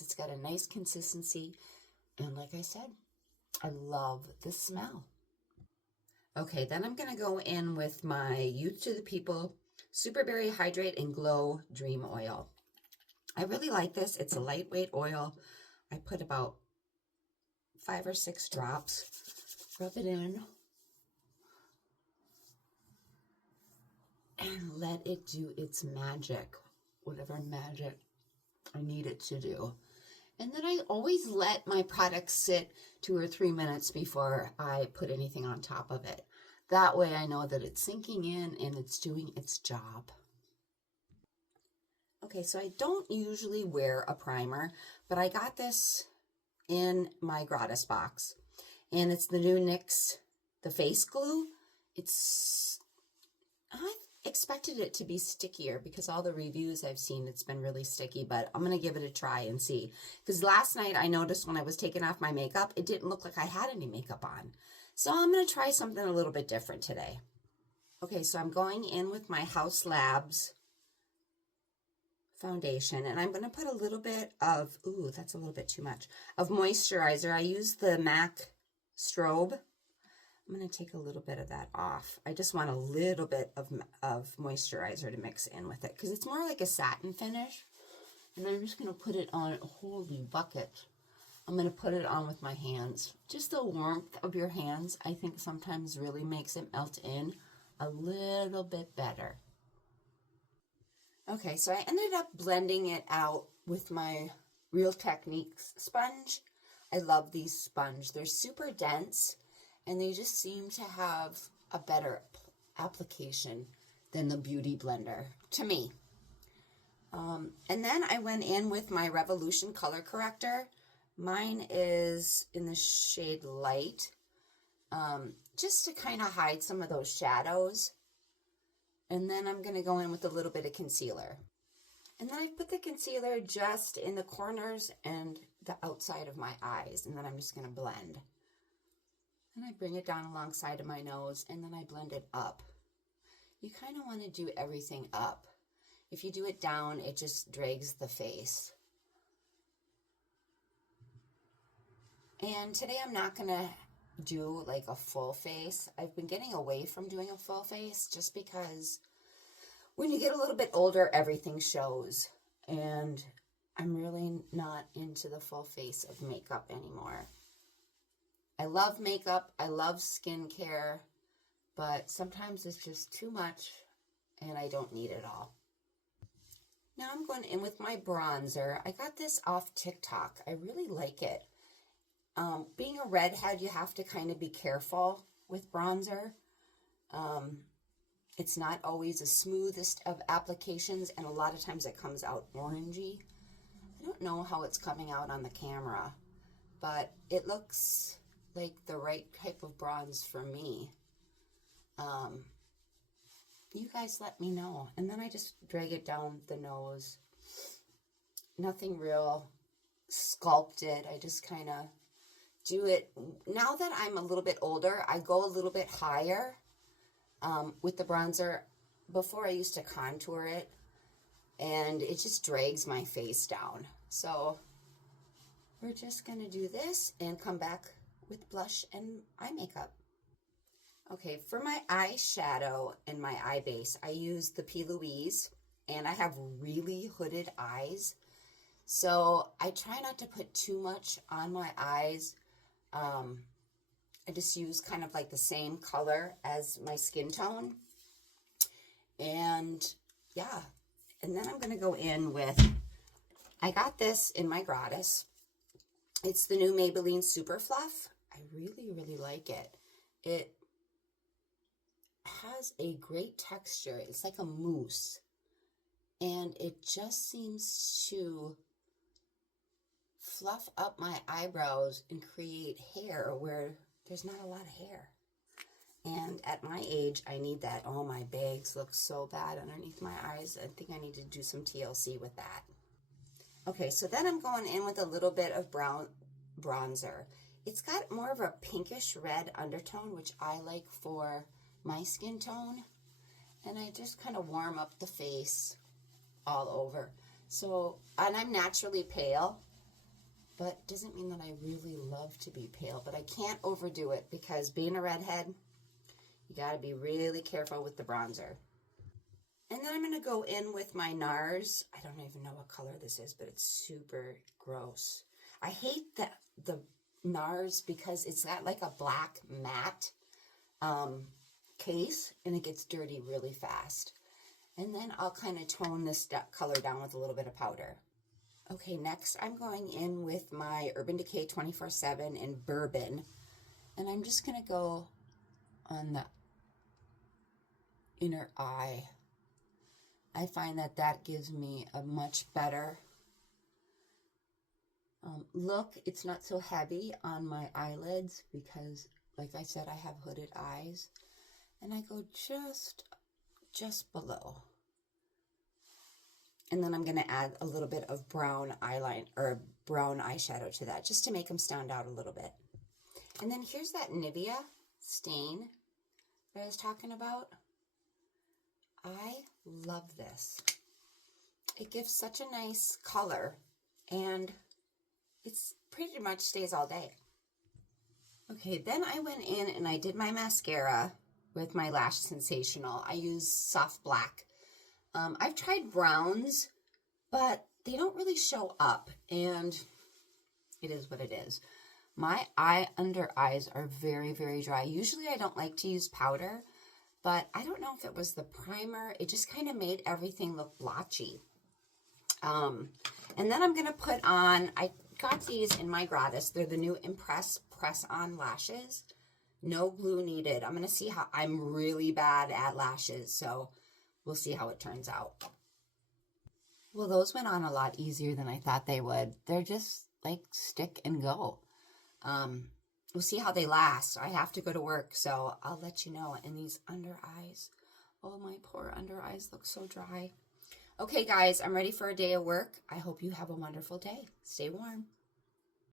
It's got a nice consistency, and like I said, I love the smell. Okay, then I'm going to go in with my Youth to the People Super Berry Hydrate and Glow Dream Oil. I really like this. It's a lightweight oil. I put about 5 or 6 drops. Rub it in. And let it do its magic, whatever magic I need it to do. And then I always let my product sit 2 or 3 minutes before I put anything on top of it. That way I know that it's sinking in and it's doing its job. Okay, so I don't usually wear a primer, but I got this in my Gratis box. And it's the new NYX, the face glue. I expected it to be stickier because all the reviews I've seen, it's been really sticky, but I'm going to give it a try and see. Because last night I noticed when I was taking off my makeup, it didn't look like I had any makeup on. So I'm going to try something a little bit different today. Okay, so I'm going in with my Haus Labs foundation, and I'm going to put a little bit of, ooh, that's a little bit too much, of moisturizer. I use the MAC Strobe. I'm going to take a little bit of that off. I just want a little bit of moisturizer to mix in with it because it's more like a satin finish. And I'm just going to put it on, holy bucket. I'm going to put it on with my hands. Just the warmth of your hands, I think sometimes really makes it melt in a little bit better. Okay, so I ended up blending it out with my Real Techniques sponge. I love these sponge. They're super dense. And they just seem to have a better application than the Beauty Blender, to me. And then I went in with my Revolution Color Corrector. Mine is in the shade Light, just to kind of hide some of those shadows. And then I'm going to go in with a little bit of concealer. And then I put the concealer just in the corners and the outside of my eyes. And then I'm just going to blend. And I bring it down alongside of my nose, and then I blend it up. You kind of want to do everything up. If you do it down, it just drags the face. And today I'm not going to do like a full face. I've been getting away from doing a full face just because when you get a little bit older, everything shows. And I'm really not into the full face of makeup anymore. I love makeup, I love skincare, but sometimes it's just too much and I don't need it all. Now I'm going in with my bronzer. I got this off TikTok. I really like it. Being a redhead, you have to kind of be careful with bronzer. It's not always the smoothest of applications, and a lot of times it comes out orangey. I don't know how it's coming out on the camera, but it looks like the right type of bronze for me. You guys let me know. And then I just drag it down the nose. Nothing real sculpted. I just kind of do it. Now that I'm a little bit older, I go a little bit higher with the bronzer. Before I used to contour it, and it just drags my face down. So we're just going to do this and come back with blush and eye makeup. Okay, for my eyeshadow and my eye base, I use the P. Louise, and I have really hooded eyes. So I try not to put too much on my eyes. I just use kind of like the same color as my skin tone. And yeah, and then I'm going to go in with, I got this in my Gratis. It's the new Maybelline Super Fluff. I really, really like it. It has a great texture. It's like a mousse. And it just seems to fluff up my eyebrows and create hair where there's not a lot of hair. And at my age, I need that. Oh, my bags look so bad underneath my eyes. I think I need to do some TLC with that. Okay, so then I'm going in with a little bit of brown bronzer. It's got more of a pinkish red undertone, which I like for my skin tone. And I just kind of warm up the face all over. So, and I'm naturally pale, but doesn't mean that I really love to be pale. But I can't overdo it because being a redhead, you got to be really careful with the bronzer. And then I'm going to go in with my NARS. I don't even know what color this is, but it's super gross. I hate the NARS because it's got like a black matte case, and it gets dirty really fast. And then I'll kind of tone this color down with a little bit of powder. Okay, next I'm going in with my Urban Decay 24/7 in Bourbon. And I'm just going to go on the inner eye. I find that that gives me a much better look. It's not so heavy on my eyelids because, like I said, I have hooded eyes. And I go just below. And then I'm going to add a little bit of brown eyeline or brown eyeshadow to that just to make them stand out a little bit. And then here's that Nivea stain that I was talking about. I love this. It gives such a nice color, and it's pretty much stays all day. Okay, then I went in and I did my mascara with my Lash Sensational. I use Soft Black. I've tried browns, but they don't really show up, and it is what it is. My under eyes are very, very dry. Usually I don't like to use powder, but I don't know if it was the primer. It just kind of made everything look blotchy. And then I'm going to put on, I got these in my Gratis. They're the new Impress Press-On Lashes. No glue needed. I'm going to see how, I'm really bad at lashes, so we'll see how it turns out. Well, those went on a lot easier than I thought they would. They're just like stick and go. We'll see how they last. I have to go to work, so I'll let you know. And these under eyes, oh, my poor under eyes look so dry. Okay, guys, I'm ready for a day of work. I hope you have a wonderful day. Stay warm.